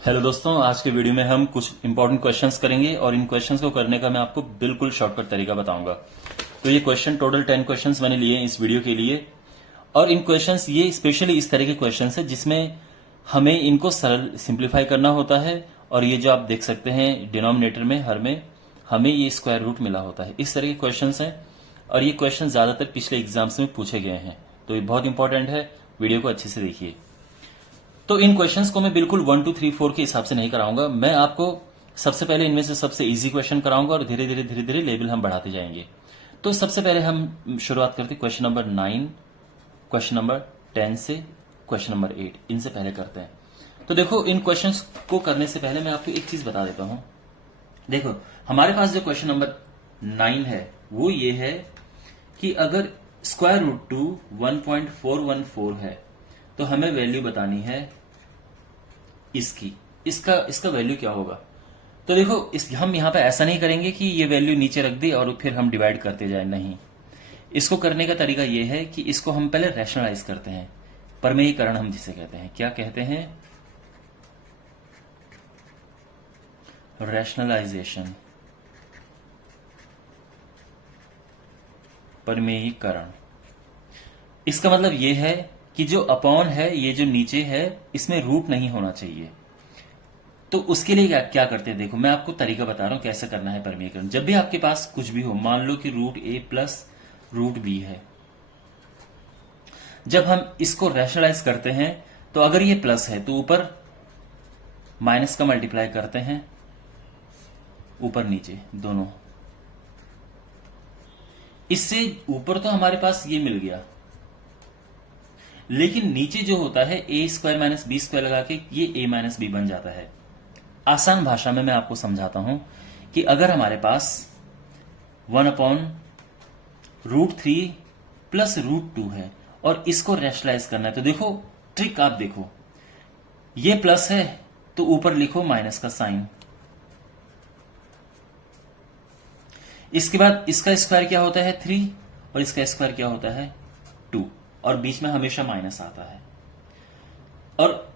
Hello दोस्तों, आज के वीडियो में हम कुछ इंपॉर्टेंट क्वेश्चंस करेंगे और इन क्वेश्चंस को करने का मैं आपको बिल्कुल शॉर्टकट तरीका बताऊंगा। तो ये क्वेश्चन टोटल 10 क्वेश्चंस मैंने लिए हैं इस वीडियो के लिए। और इन क्वेश्चंस ये स्पेशली इस तरह के क्वेश्चंस है जिसमें हमें इनको सरल सिंप्लीफाई करना होता है। और ये जो आप देख सकते हैं डिनोमिनेटर में हर में हमें ये स्क्वायर रूट मिला होता है। इस तरह के क्वेश्चन हैं और ये क्वेश्चन ज्यादातर पिछले एग्जाम्स में पूछे गए हैं, तो ये बहुत इंपॉर्टेंट है। वीडियो को अच्छे से देखिए। तो इन क्वेश्चंस को मैं बिल्कुल 1 2 3 4 के हिसाब से नहीं कराऊंगा। मैं आपको सबसे पहले इनमें से सबसे इजी क्वेश्चन कराऊंगा और धीरे धीरे लेवल हम बढ़ाते जाएंगे। तो सबसे पहले हम शुरुआत करते क्वेश्चन नंबर 9, क्वेश्चन नंबर 10 से क्वेश्चन नंबर 8, इनसे पहले करते हैं। तो देखो, इन क्वेश्चंस को करने से पहले मैं आपको एक चीज बता देता हूं। देखो, हमारे पास जो क्वेश्चन नंबर 9 है वो ये है कि अगर स्क्वायर रूट टू 1.414 है तो हमें वैल्यू बतानी है इसकी। इसका वैल्यू क्या होगा। तो देखो, हम यहां पे ऐसा नहीं करेंगे कि ये वैल्यू नीचे रख दी और फिर हम डिवाइड करते जाए, नहीं। इसको करने का तरीका ये है कि इसको हम पहले रैशनलाइज करते हैं। परमेयीकरण हम जिसे कहते हैं, क्या कहते हैं, रैशनलाइजेशन, परमेयीकरण। इसका मतलब ये है कि जो अपॉन है, ये जो नीचे है, इसमें रूट नहीं होना चाहिए। तो उसके लिए क्या करते हैं, देखो मैं आपको तरीका बता रहा हूं कैसे करना है परमीकरण। जब भी आपके पास कुछ भी हो, मान लो कि रूट ए प्लस रूट बी है, जब हम इसको रैशनलाइज करते हैं तो अगर ये प्लस है तो ऊपर माइनस का मल्टीप्लाई करते हैं, ऊपर नीचे दोनों। इससे ऊपर तो हमारे पास ये मिल गया, लेकिन नीचे जो होता है ए स्क्वायर माइनस बी स्क्वायर लगा के ये ए माइनस बी बन जाता है। आसान भाषा में मैं आपको समझाता हूं कि अगर हमारे पास 1/√3 प्लस √2 है और इसको रैशनलाइज करना है, तो देखो ट्रिक आप देखो, ये प्लस है तो ऊपर लिखो माइनस का साइन। इसके बाद इसका स्क्वायर क्या होता है 3 और इसका स्क्वायर क्या होता है 2, और बीच में हमेशा माइनस आता है। और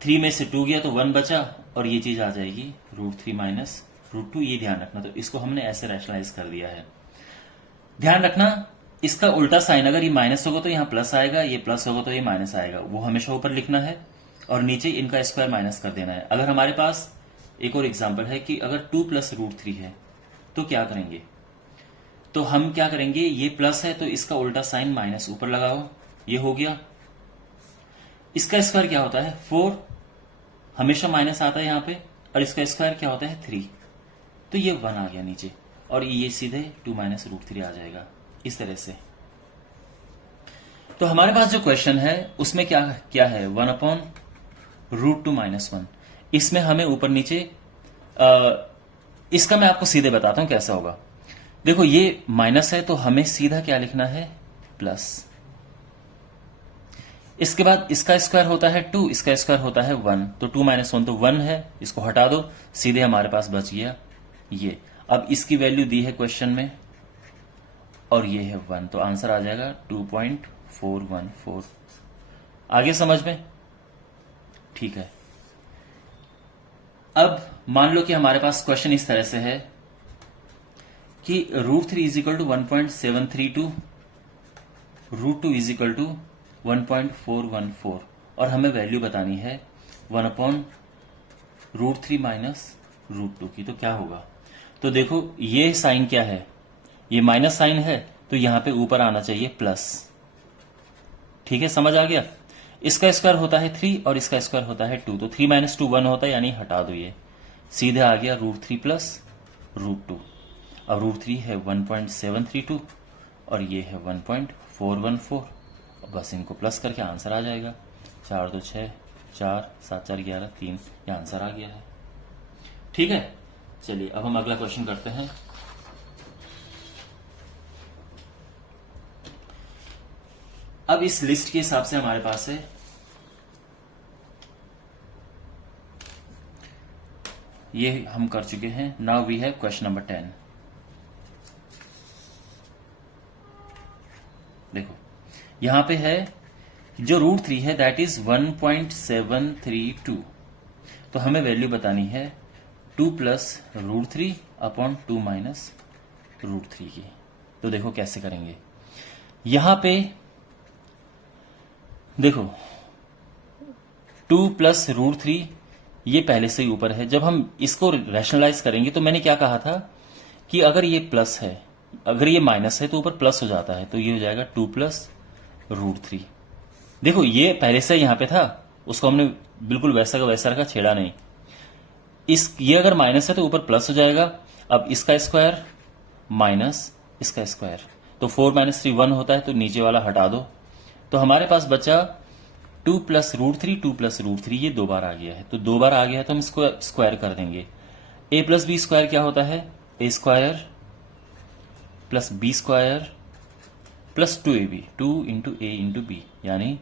3 में से 2 गया तो 1 बचा और ये चीज आ जाएगी √3 माइनस √2। ये ध्यान रखना। तो इसको हमने ऐसे रैशनलाइज कर दिया है। ध्यान रखना, इसका उल्टा साइन, अगर ये माइनस होगा तो यहां प्लस आएगा, ये प्लस होगा तो ये माइनस आएगा, वो हमेशा ऊपर लिखना है और नीचे इनका स्क्वायर माइनस कर देना है। अगर हमारे पास एक और एग्जाम्पल है कि अगर 2 प्लस √3 है तो क्या करेंगे, तो हम क्या करेंगे, ये प्लस है तो इसका उल्टा साइन माइनस ऊपर लगाओ, ये हो गया। इसका स्क्वायर क्या होता है 4, हमेशा माइनस आता है यहां पे, और इसका स्क्वायर क्या होता है 3, तो ये 1 आ गया नीचे, और ये सीधे 2 माइनस √3 आ जाएगा इस तरह से। तो हमारे पास जो क्वेश्चन है उसमें क्या है 1/√2 माइनस 1। इसमें हमें ऊपर नीचे इसका मैं आपको सीधे बताता हूं कैसा होगा। देखो, ये माइनस है तो हमें सीधा क्या लिखना है प्लस। इसके बाद इसका स्क्वायर होता है 2, इसका स्क्वायर होता है 1, तो 2 माइनस 1 तो 1 है, इसको हटा दो, सीधे हमारे पास बच गया ये। अब इसकी वैल्यू दी है क्वेश्चन में और ये है 1, तो आंसर आ जाएगा 2.414। आगे समझ में, ठीक है। अब मान लो कि हमारे पास क्वेश्चन इस तरह से है कि √3 is equal to 1.732, √2 is equal to 1.414, और हमें वैल्यू बतानी है 1/√3 माइनस √2 की। तो क्या होगा, तो देखो ये साइन क्या है, ये माइनस साइन है, तो यहां पे ऊपर आना चाहिए प्लस। ठीक है, समझ आ गया। इसका स्क्वायर होता है 3 और इसका स्क्वायर होता है 2, तो 3 माइनस 2 1 होता है, यानी हटा दो, ये सीधे आ गया √3 प्लस √2। अब √3 है 1.732 और ये है 1.414, बस इनको प्लस करके आंसर आ जाएगा। 4 2 6, 4 7 4 11 3, ये आंसर आ गया है। ठीक है, चलिए अब हम अगला क्वेश्चन करते हैं। अब इस लिस्ट के हिसाब से हमारे पास है ये हम कर चुके हैं। Now we have question number 10। देखो यहां पे है जो √3 है दैट इज 1.732, तो हमें वैल्यू बतानी है 2 प्लस √3 अपॉन 2 माइनस √3 की। तो देखो कैसे करेंगे। यहां पे देखो 2 प्लस √3 ये पहले से ही ऊपर है। जब हम इसको रैशनलाइज करेंगे तो मैंने क्या कहा था कि अगर ये प्लस है, अगर ये माइनस है तो ऊपर प्लस हो जाता है, तो ये हो जाएगा 2 प्लस √3। देखो ये पहले से यहां पे था, उसको हमने बिल्कुल वैसा का वैसा रखा, छेड़ा नहीं। ये अगर माइनस है तो ऊपर प्लस हो जाएगा। अब इसका स्क्वायर माइनस इसका स्क्वायर, तो 4 माइनस 3 1 होता है, तो नीचे वाला हटा दो। तो हमारे पास बचा 2 प्लस √3, 2 प्लस √3, ये 2 बार आ गया है। तो 2 बार आ गया है तो हम इसको स्क्वायर कर देंगे। a प्लस बी स्क्वायर क्या होता है? a square plus B square plus 2ab, 2 into A into B, यानी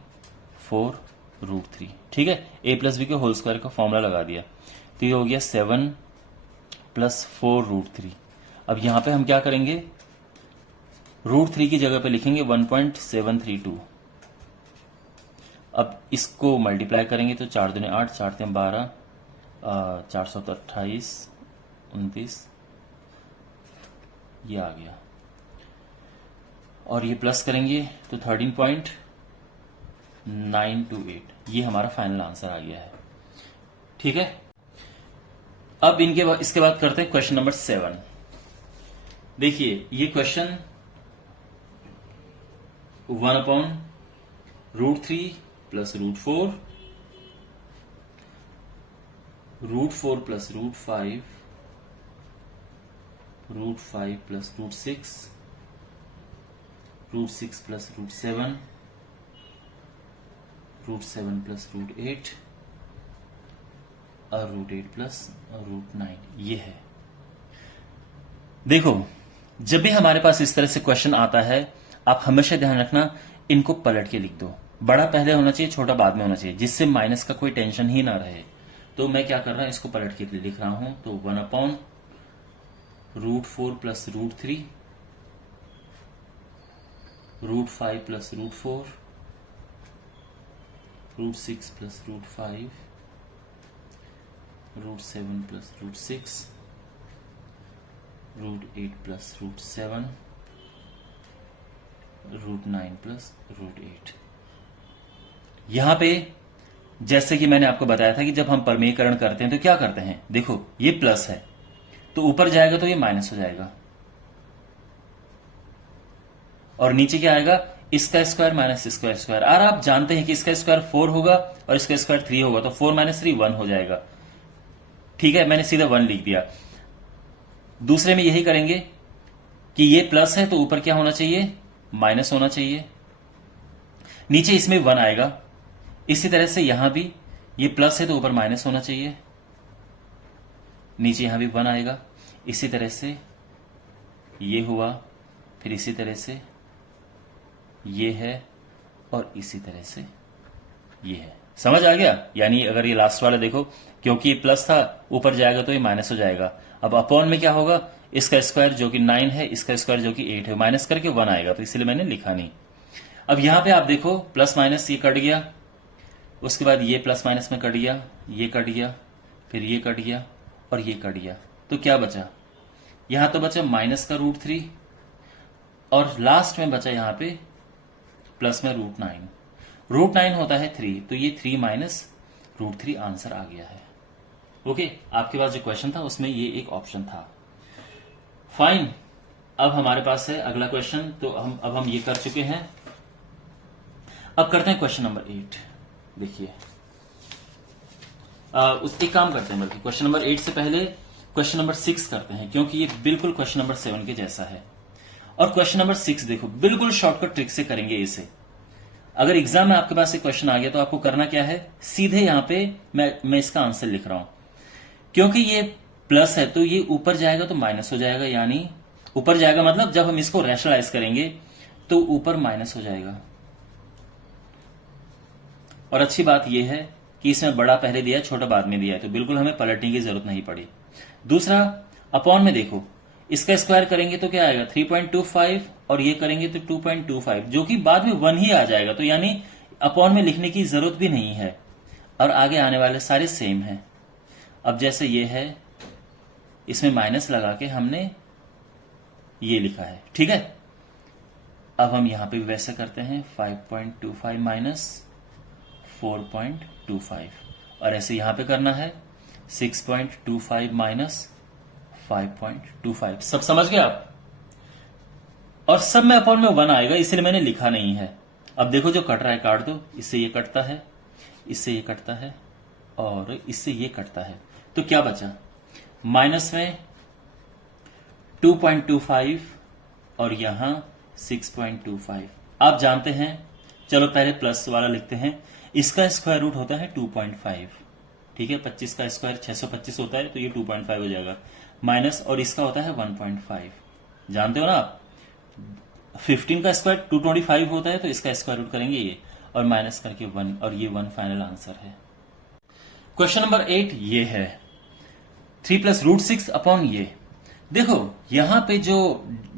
4√3। ठीक है, a प्लस बी के होल स्क्वायर का फॉर्मूला लगा दिया, तो ये हो गया 7 प्लस 4√3। अब यहां पे हम क्या करेंगे, √3 की जगह पे लिखेंगे 1.732। अब इसको मल्टीप्लाई करेंगे तो 4 दूने 8, 4 3 12, 400 तो 28, 29, ये आ गया। और ये प्लस करेंगे तो 13.928, ये हमारा फाइनल आंसर आ गया है। ठीक है, अब इसके बाद करते हैं क्वेश्चन नंबर 7। देखिए ये question 1/√3 plus √4, √4 plus √5, √5 plus √6, √6 plus √7, √7 plus √8 और √8 प्लस √9, ये है। देखो जब भी हमारे पास इस तरह से क्वेश्चन आता है, आप हमेशा ध्यान रखना इनको पलट के लिख दो। बड़ा पहले होना चाहिए, छोटा बाद में होना चाहिए, जिससे माइनस का कोई टेंशन ही ना रहे। तो मैं क्या कर रहा हूं, इसको पलट के लिख रहा हूं। तो 1/√4 plus √3, √5 plus √4, √6 plus √5, √7 plus √6, √8 plus √7, √9 plus √8। यहां पे जैसे कि मैंने आपको बताया था कि जब हम परमेयकरण करते हैं तो क्या करते हैं, देखो ये प्लस है तो ऊपर जाएगा तो ये माइनस हो जाएगा, और नीचे क्या आएगा, इसका स्क्वायर माइनस इसका स्क्वायर। और आप जानते हैं कि इसका स्क्वायर 4 होगा और इसका स्क्वायर 3 होगा, तो 4 माइनस 3 1 हो जाएगा। ठीक है, मैंने सीधा 1 लिख दिया। दूसरे में यही करेंगे कि ये प्लस है तो ऊपर क्या होना चाहिए, माइनस होना चाहिए। नीचे इसमें 1 आएगा। इसी तरह से यहां भी ये प्लस है तो ऊपर माइनस होना चाहिए, नीचे यहां भी 1 आएगा। इसी तरह से ये हुआ, फिर इसी तरह से ये है, और इसी तरह से ये है। समझ आ गया? यानी अगर ये लास्ट वाला देखो, क्योंकि ये प्लस था, ऊपर जाएगा तो ये माइनस हो जाएगा। अब अपॉन में क्या होगा, इसका स्क्वायर जो कि 9 है, इसका स्क्वायर जो कि 8 है, माइनस करके 1 आएगा, तो इसलिए मैंने लिखा नहीं। अब यहां पे आप देखो प्लस माइनस ये कट गया, उसके बाद ये प्लस माइनस में कट गया, ये कट गया, फिर ये कट गया और ये कट गया, तो क्या बचा, यहां तो बचा माइनस का √3 और लास्ट में बचा यहां पे प्लस में √9। √9 होता है 3, तो ये 3 माइनस √3 आंसर आ गया है। ओके, आपके पास जो क्वेश्चन था उसमें ये एक ऑप्शन था। फाइन, अब हमारे पास है अगला क्वेश्चन। तो अब हम ये कर चुके हैं। अब करते हैं क्वेश्चन नंबर 8। देखिए उस एक काम करते हैं, बल्कि क्वेश्चन नंबर 8 से पहले क्वेश्चन नंबर 6 करते हैं, क्योंकि ये बिल्कुल क्वेश्चन नंबर 7 के जैसा है। और क्वेश्चन नंबर 6 देखो, बिल्कुल शॉर्टकट ट्रिक से करेंगे इसे। अगर एग्जाम में आपके पास एक क्वेश्चन आ गया तो आपको करना क्या है, सीधे यहां पे मैं इसका आंसर लिख रहा हूं। क्योंकि ये प्लस है तो ये ऊपर जाएगा तो माइनस हो जाएगा, यानी ऊपर जाएगा मतलब जब हम इसको रैशनलाइज करेंगे तो ऊपर माइनस हो जाएगा। और अच्छी बात यह है कि इसमें बड़ा पहले दिया है, छोटा बाद में दिया है, तो बिल्कुल हमें पलटने की जरूरत नहीं पड़ी। दूसरा, अपॉन में देखो, इसका स्क्वायर करेंगे तो क्या आएगा 3.25 और ये करेंगे तो 2.25, जो कि बाद में 1 ही आ जाएगा, तो यानी अपॉन में लिखने की जरूरत भी नहीं है। और आगे आने वाले सारे सेम हैं, अब जैसे ये है, इसमें माइनस लगा के हमने ये लिखा है, ठीक है। अब हम यहां पे भी वैसे करते हैं, 5.25 माइनस 4.25, और ऐसे यहां पे करना है 6.25 माइनस 5.25। सब समझ गए आप? और सब में अपॉन में 1 आएगा, इसलिए मैंने लिखा नहीं है। अब देखो जो कट रहा है काट दो, इससे ये कटता है, इससे ये कटता है, और इससे ये कटता है, तो क्या बचा? माइनस में 2.25 और यहां 6.25। आप जानते हैं, चलो पहले प्लस वाला लिखते हैं। इसका स्क्वायर रूट होता है 2.5, ठीक है। 25 का स्क्वायर 625 होता है, तो ये 2.5 हो जाएगा। माइनस, और इसका होता है 1.5, जानते हो ना आप। 15 का स्क्वायर 225 होता है, तो इसका स्क्वायर रूट करेंगे ये, और माइनस करके 1, और ये 1 फाइनल आंसर है। क्वेश्चन नंबर 8 ये है 3 प्लस रूट 6 अपॉन ये। देखो यहां पे जो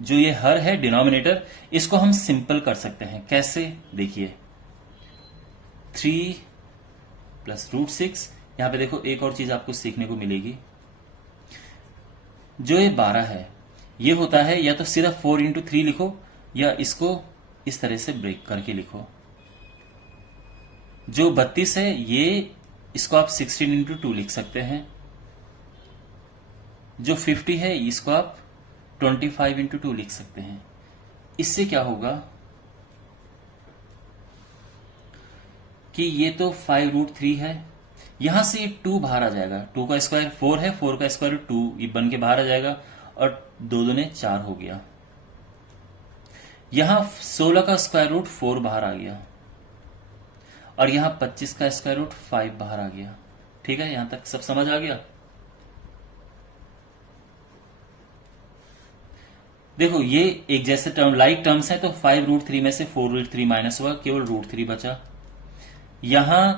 ये हर है डिनोमिनेटर, इसको हम सिंपल कर सकते हैं। कैसे? देखिए 3 प्लस रूट 6, यहां पे देखो एक और चीज आपको सीखने को मिलेगी। जो ये 12 है, ये होता है या तो सिर्फ 4 इंटू 3 लिखो, या इसको इस तरह से ब्रेक करके लिखो। जो 32 है, ये इसको आप 16 इंटू 2 लिख सकते हैं। जो 50 है, इसको आप 25 इंटू 2 लिख सकते हैं। इससे क्या होगा कि ये तो 5 रूट 3 है, यहां से 2 बाहर आ जाएगा। 2 का स्क्वायर 4 है, 4 का स्क्वायर 2, ये बन के बाहर आ जाएगा, और 2 दूने 4 हो गया। यहां 16 का स्क्वायर रूट 4 बाहर आ गया, और यहां 25 का स्क्वायर रूट 5 बाहर आ गया। ठीक है, यहां तक सब समझ आ गया? देखो ये एक जैसे टर्म, लाइक टर्म्स हैं, तो 5 रूट 3 में से 4 रूट 3 माइनस हुआ, केवल रूट 3 बचा। यहां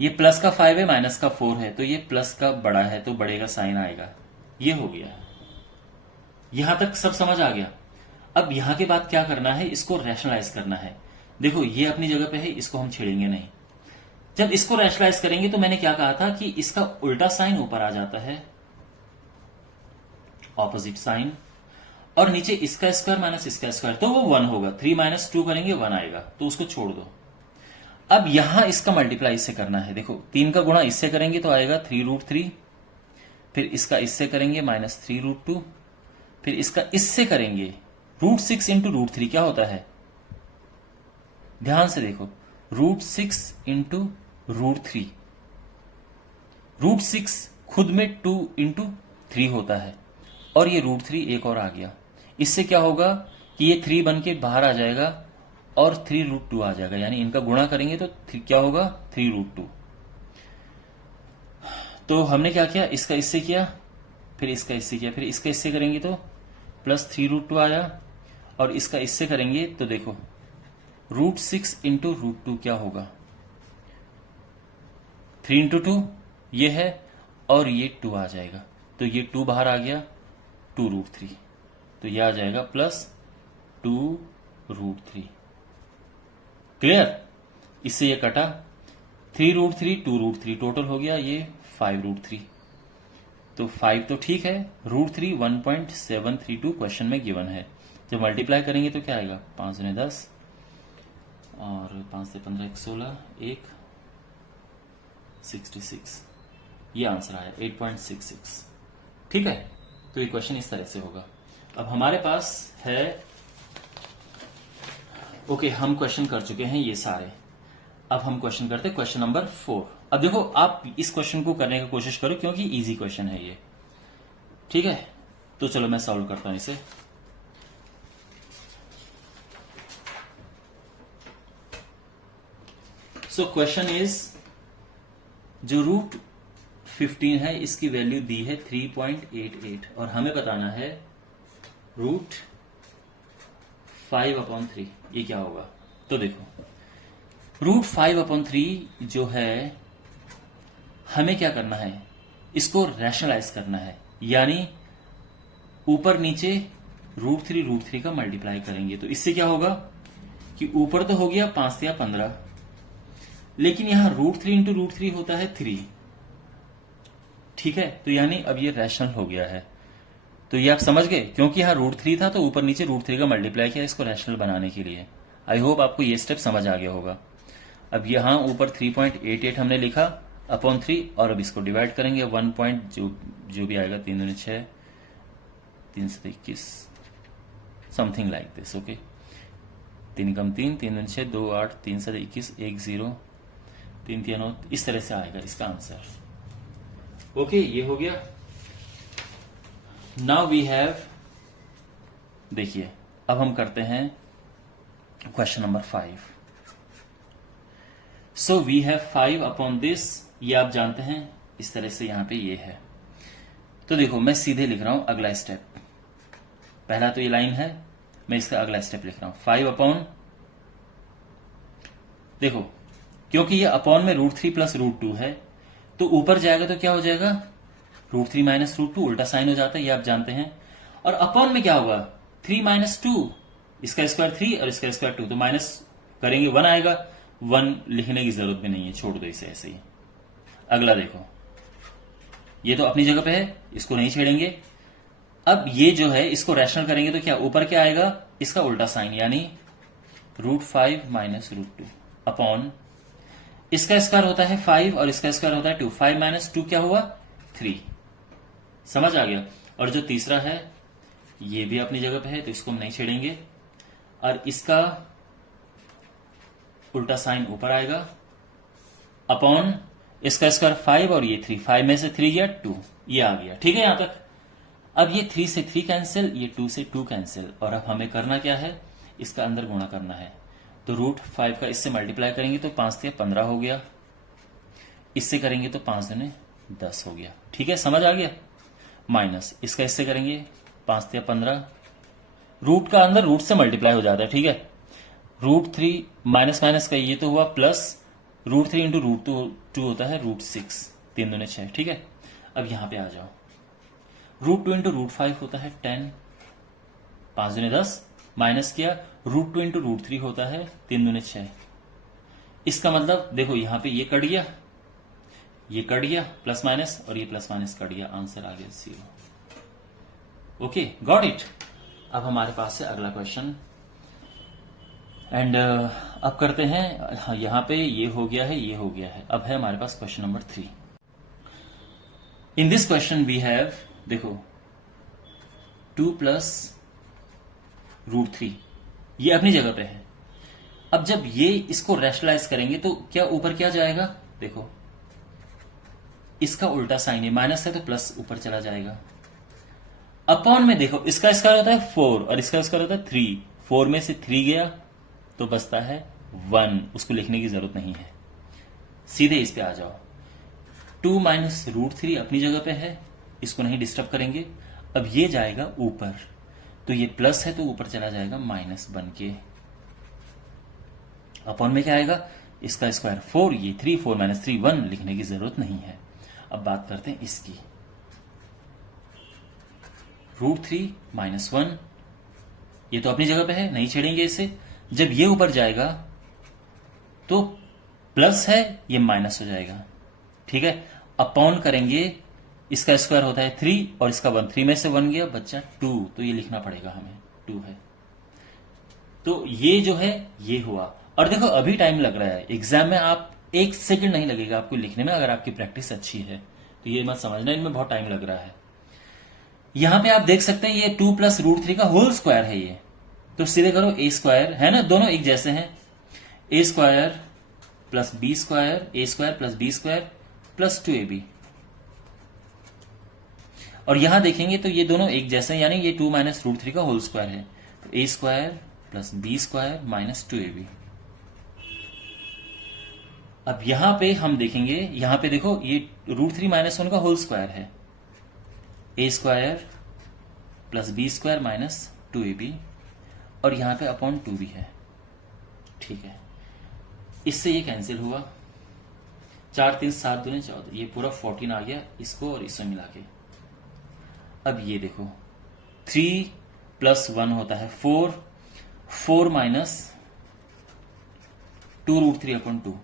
ये प्लस का 5 है, माइनस का 4 है, तो ये प्लस का बड़ा है, तो बड़े का साइन आएगा। ये हो गया। यहां तक सब समझ आ गया। अब यहां के बाद क्या करना है, इसको रैशनलाइज करना है। देखो ये अपनी जगह पे है, इसको हम छेड़ेंगे नहीं। जब इसको रैशनलाइज करेंगे तो मैंने क्या कहा था कि इसका उल्टा साइन ऊपर आ जाता है, ऑपोजिट साइन, और नीचे इसका स्क्वायर माइनस इसका स्क्वायर, तो वो 1 होगा। 3 माइनस 2 करेंगे 1 आएगा, तो उसको छोड़ दो। अब यहां इसका मल्टीप्लाई इससे करना है। देखो 3 का गुणा इससे करेंगे तो आएगा 3 रूट 3, फिर इसका इससे करेंगे माइनस 3 रूट 2, फिर इसका इससे करेंगे रूट 6 इंटू रूट 3। क्या होता है, ध्यान से देखो, रूट 6 इंटू रूट 3। रूट 6 खुद में 2 इंटू 3 होता है, और ये रूट 3 एक और आ गया। इससे क्या होगा कि ये 3 बन के बाहर आ जाएगा, और 3 रूट 2 आ जाएगा, यानी इनका गुणा करेंगे तो क्या होगा, 3 रूट 2। तो हमने क्या किया, इसका इससे किया, फिर इसका इससे किया, फिर इसका इससे करेंगे तो प्लस 3 रूट 2 आया, और इसका इससे करेंगे तो देखो रूट 6 इंटू रूट 2 क्या होगा, 3 इंटू 2 ये है, और ये 2 आ जाएगा, तो ये 2 बाहर आ गया, 2 रूट 3, तो ये आ जाएगा प्लस 2 रूट 3। क्लियर? इससे ये कटा, 3 रूट 3 2 रूट 3, टोटल हो गया ये 5 रूट 3। तो 5 तो ठीक है, रूट 3 1.732 क्वेश्चन में गिवन है। जब मल्टीप्लाई करेंगे तो क्या आएगा, 5 दूनी 10, और 5 से 15 1 16, 1 66, ये आंसर आया 8.66। ठीक है, तो ये क्वेश्चन इस तरह से होगा। अब हमारे पास है, ओके हम क्वेश्चन कर चुके हैं ये सारे। अब हम क्वेश्चन करते हैं क्वेश्चन नंबर 4। अब देखो आप इस क्वेश्चन को करने की कोशिश करो, क्योंकि इजी क्वेश्चन है ये। ठीक है, तो चलो मैं सॉल्व करता हूं इसे। सो क्वेश्चन इज, जो रूट 15 है इसकी वैल्यू दी है 3.88, और हमें बताना है रूट 5/3 ये क्या होगा। तो देखो रूट 5/3 जो है, हमें क्या करना है, इसको रैशनलाइज करना है, यानी ऊपर नीचे रूट 3 का मल्टीप्लाई करेंगे। तो इससे क्या होगा कि ऊपर तो हो गया 5 या 15, लेकिन यहां रूट 3 इंटू रूट 3 होता है 3, ठीक है, तो यानी अब ये रैशनल हो गया है। तो ये आप समझ गए, क्योंकि यहाँ √3 था तो ऊपर नीचे √3 का मल्टीप्लाई किया इसको रैशनल बनाने के लिए। आई होप आपको ये स्टेप समझ आ गया होगा। अब यहाँ ऊपर 3.88 हमने लिखा अपॉन 3, और अब इसको डिवाइड करेंगे 1 पॉइंट जो भी आएगा 3 दूनी 6, 3 से 21, समथिंग लाइक दिस। ओके, 3 कम 3, 3 दूनी 6, 2 8, 3 से 21, 1 0, 3 3 9, इस तरह से आएगा इसका आंसर। ओके, ये हो गया। नाउ वी हैव, देखिए अब हम करते हैं question number 5। So we have 5 upon this, ये आप जानते हैं इस तरह से यहां पे ये है। तो देखो मैं सीधे लिख रहा हूं अगला स्टेप। पहला तो ये लाइन है, मैं इसका अगला स्टेप लिख रहा हूं 5 अपॉन, देखो क्योंकि ये अपॉन में √3 प्लस √2 है, तो ऊपर जाएगा तो क्या हो जाएगा √3 माइनस √2, उल्टा साइन हो जाता है, ये आप जानते हैं। और अपॉन में क्या होगा 3 माइनस 2, इसका स्क्वायर 3 और इसका स्क्वायर 2, तो माइनस करेंगे 1 आएगा। 1 लिखने की जरूरत भी नहीं है, छोड़ दो इसे ऐसे ही। अगला देखो, ये तो अपनी जगह पे है, इसको नहीं छेड़ेंगे। अब ये जो है इसको रैशनल करेंगे तो क्या ऊपर क्या आएगा, इसका उल्टा साइन, यानी √5 माइनस √2 अपॉन, इसका स्क्वायर होता है 5 और इसका स्क्वायर होता है 2, 5 माइनस 2 क्या हुआ 3। समझ आ गया। और जो तीसरा है ये भी अपनी जगह पे है तो इसको हम नहीं छेड़ेंगे, और इसका उल्टा साइन ऊपर आएगा अपॉन, इसका स्क्वायर 5 और ये 3, 5 में से 3 गया 2, ये आ गया। ठीक है यहां तक। अब ये 3 से 3 कैंसिल, ये 2 से 2 कैंसिल, और अब हमें करना क्या है, इसका अंदर गुणा करना है। तो √5 का इससे मल्टीप्लाई करेंगे तो 5 से 15 हो गया, इससे करेंगे तो 5 दूने 10 हो गया। ठीक है, समझ आ गया। माइनस इसका इससे करेंगे 5 से 15, रूट का अंदर रूट से मल्टीप्लाई हो जाता है। ठीक है, √3 माइनस माइनस का ये तो हुआ प्लस, √3 इंटू √2 होता है √6, 3 दूने 6। ठीक है, अब यहां पे आ जाओ, √2 इंटू √5 होता है 10, 5 दूने 10, माइनस किया √2 इंटू √3 होता है 3 दूने 6। इसका मतलब देखो यहां पे ये कट गया, ये कट गया प्लस माइनस, और ये प्लस माइनस कट गया, आंसर आ गया 0। Okay, got it. अब हमारे पास है अगला क्वेश्चन, एंड अब करते हैं, यहां पे ये हो गया है, ये हो गया है। अब है हमारे पास question number 3। In this question we have, देखो 2 प्लस √3, ये अपनी जगह पे है। अब जब ये इसको रैशनलाइज करेंगे तो क्या ऊपर क्या जाएगा, देखो इसका उल्टा साइन है, माइनस है तो प्लस ऊपर चला जाएगा। अपॉन में देखो इसका स्क्वायर होता है 4 और इसका स्क्वायर होता है 3, 4 में से 3 गया तो बचता है 1, उसको लिखने की जरूरत नहीं है, सीधे इस पे आ जाओ। 2 माइनस √3 अपनी जगह पे है, इसको नहीं डिस्टर्ब करेंगे। अब ये जाएगा ऊपर, तो ये प्लस है तो ऊपर चला जाएगा माइनस बन के। अपॉन में क्या आएगा, इसका स्क्वायर 4, ये 3, 4 माइनस 3 1, लिखने की जरूरत नहीं है। अब बात करते हैं इसकी, √3 माइनस 1, ये तो अपनी जगह पे है, नहीं छेड़ेंगे इसे। जब ये ऊपर जाएगा तो प्लस है, ये माइनस हो जाएगा। ठीक है, अपॉन करेंगे, इसका स्क्वायर होता है 3 और इसका 1, 3 में से 1 गया, बच्चा 2, तो ये लिखना पड़ेगा हमें, 2 है। तो ये जो है ये हुआ। और देखो अभी टाइम लग रहा है, एग्जाम में आप 1 सेकंड नहीं लगेगा आपको लिखने में, अगर आपकी प्रैक्टिस अच्छी है तो ये मत समझना इनमें बहुत टाइम लग रहा है। यहां पे आप देख सकते हैं ये 2 प्लस √3 का होल स्क्वायर है ये, तो सीधे करो a स्क्वायर, है ना, दोनों एक जैसे हैं, a square plus b square, a square plus b square plus 2ab। और यहां देखेंगे तो ये दोनों एक जैसे हैं, यानी ये 2 माइनस √3 का होल स्क्वायर है, तो a square plus b square minus 2ab। अब यहां पे हम देखेंगे, यहां पे देखो ये √3 माइनस 1 का होल स्क्वायर है, a square plus b square minus 2ab, और यहां पे अपॉन 2 भी है। ठीक है, इससे ये कैंसिल हुआ, 4 3 7 दूने 14, ये पूरा 14 आ गया इसको और इससे मिला के। अब ये देखो 3 प्लस 1 होता है 4, 4 माइनस 2 √3 अपॉन 2।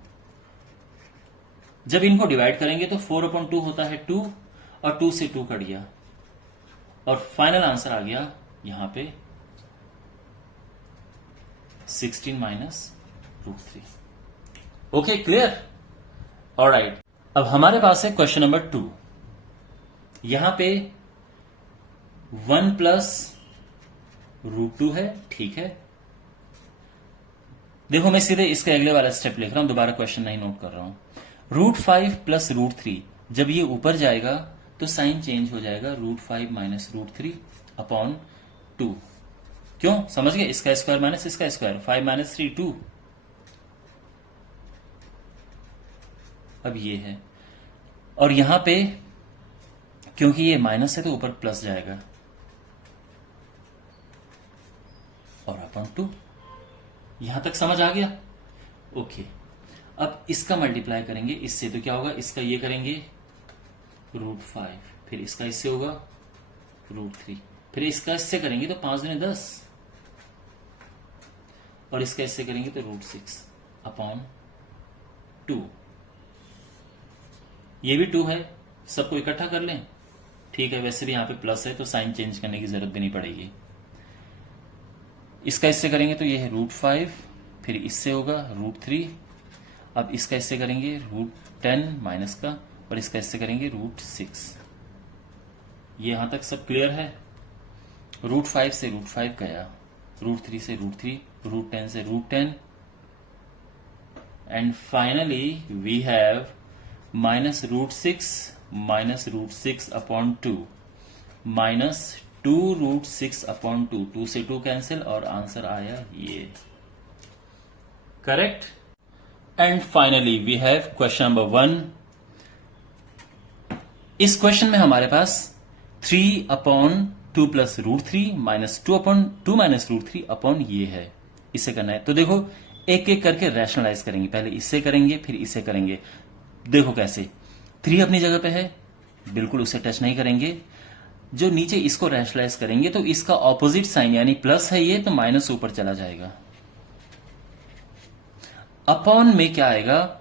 जब इनको डिवाइड करेंगे तो 4 अपॉन 2 होता है 2, और 2 से 2 कट गया और फाइनल आंसर आ गया यहां पे 16 माइनस √3। Okay, clear? ऑलराइट, अब हमारे पास है क्वेश्चन नंबर 2। यहां पे 1 प्लस √2 है, ठीक है। देखो मैं सीधे इसके अगले वाला स्टेप लिख रहा हूं, दोबारा क्वेश्चन नहीं नोट कर रहा हूं। √5 प्लस √3, जब ये ऊपर जाएगा तो साइन चेंज हो जाएगा, √5 माइनस √3 अपॉन 2। क्यों? समझ गए? इसका स्क्वायर माइनस इसका स्क्वायर, 5 माइनस 3 2। अब ये है, और यहां पे क्योंकि ये माइनस है तो ऊपर प्लस जाएगा और अपॉन 2। यहां तक समझ आ गया? ओके, अब इसका मल्टीप्लाई करेंगे इससे तो क्या होगा, इसका ये करेंगे √5, फिर इसका इससे होगा √3, फिर इसका इससे करेंगे तो 5 दूनी 10, और इसका इससे करेंगे तो √6 अपॉन 2। ये भी 2 है, सबको इकट्ठा कर लें, ठीक है। वैसे भी यहां पे प्लस है तो साइन चेंज करने की जरूरत भी नहीं पड़ेगी। इसका इससे करेंगे तो ये है √5, फिर इससे होगा √3, अब इसका इससे करेंगे √10 माइनस का, और इसका इससे करेंगे √6। ये यहां तक सब क्लियर है? √5 से √5 गया, √3 से √3, √10 से √10, and finally we have minus √6 upon 2 minus 2√6 upon 2, 2 से 2 कैंसिल और आंसर आया ये। Correct? And finally we have question number 1। इस क्वेश्चन में हमारे पास 3 upon 2 plus √3 minus 2 upon 2 minus √3 upon ये है, इसे करना है। तो देखो एक एक करके रैशनलाइज करेंगे, पहले इससे करेंगे फिर इसे करेंगे। देखो कैसे, 3 अपनी जगह पे है, बिल्कुल उसे टच नहीं करेंगे। जो नीचे इसको रैशनलाइज करेंगे तो इसका ऑपोजिट साइन यानी प्लस है ये, तो माइनस ऊपर चला जाएगा। अपॉन में क्या आएगा,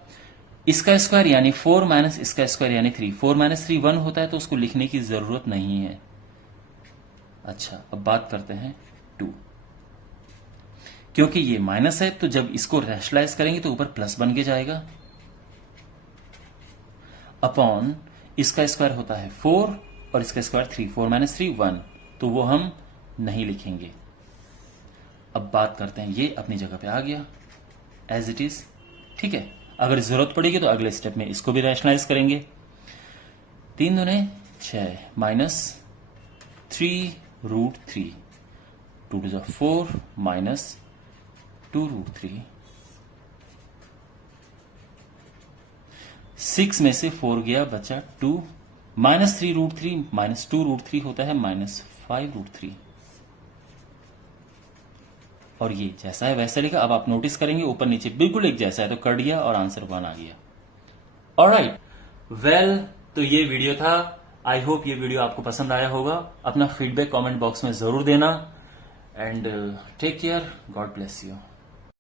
इसका स्क्वायर यानी 4 माइनस इसका स्क्वायर यानी 3, 4 माइनस 3 1 होता है तो उसको लिखने की जरूरत नहीं है। अच्छा, अब बात करते हैं 2। क्योंकि ये माइनस है तो जब इसको रैशनलाइज करेंगे तो ऊपर प्लस बन के जाएगा, अपॉन इसका स्क्वायर होता है 4 और इसका स्क्वायर 3, 4 माइनस 3 1, तो वो हम नहीं लिखेंगे। अब बात करते हैं, ये अपनी जगह पे आ गया एज इट इज, ठीक है। अगर जरूरत पड़ेगी तो अगले स्टेप में इसको भी रैशनलाइज करेंगे। 3 दूने 6 माइनस 3√3, 2 to 4 माइनस 2√3, 6 में से 4 गया, बचा 2, माइनस 3√3 माइनस 2√3 होता है माइनस 5√3, और ये जैसा है वैसा लिखा। अब आप नोटिस करेंगे ऊपर नीचे बिल्कुल एक जैसा है, तो कट गया और आंसर 1 आ गया। ऑलराइट, वेल, तो ये वीडियो था। आई होप ये वीडियो आपको पसंद आया होगा। अपना फीडबैक कमेंट बॉक्स में जरूर देना, and take care, god bless you.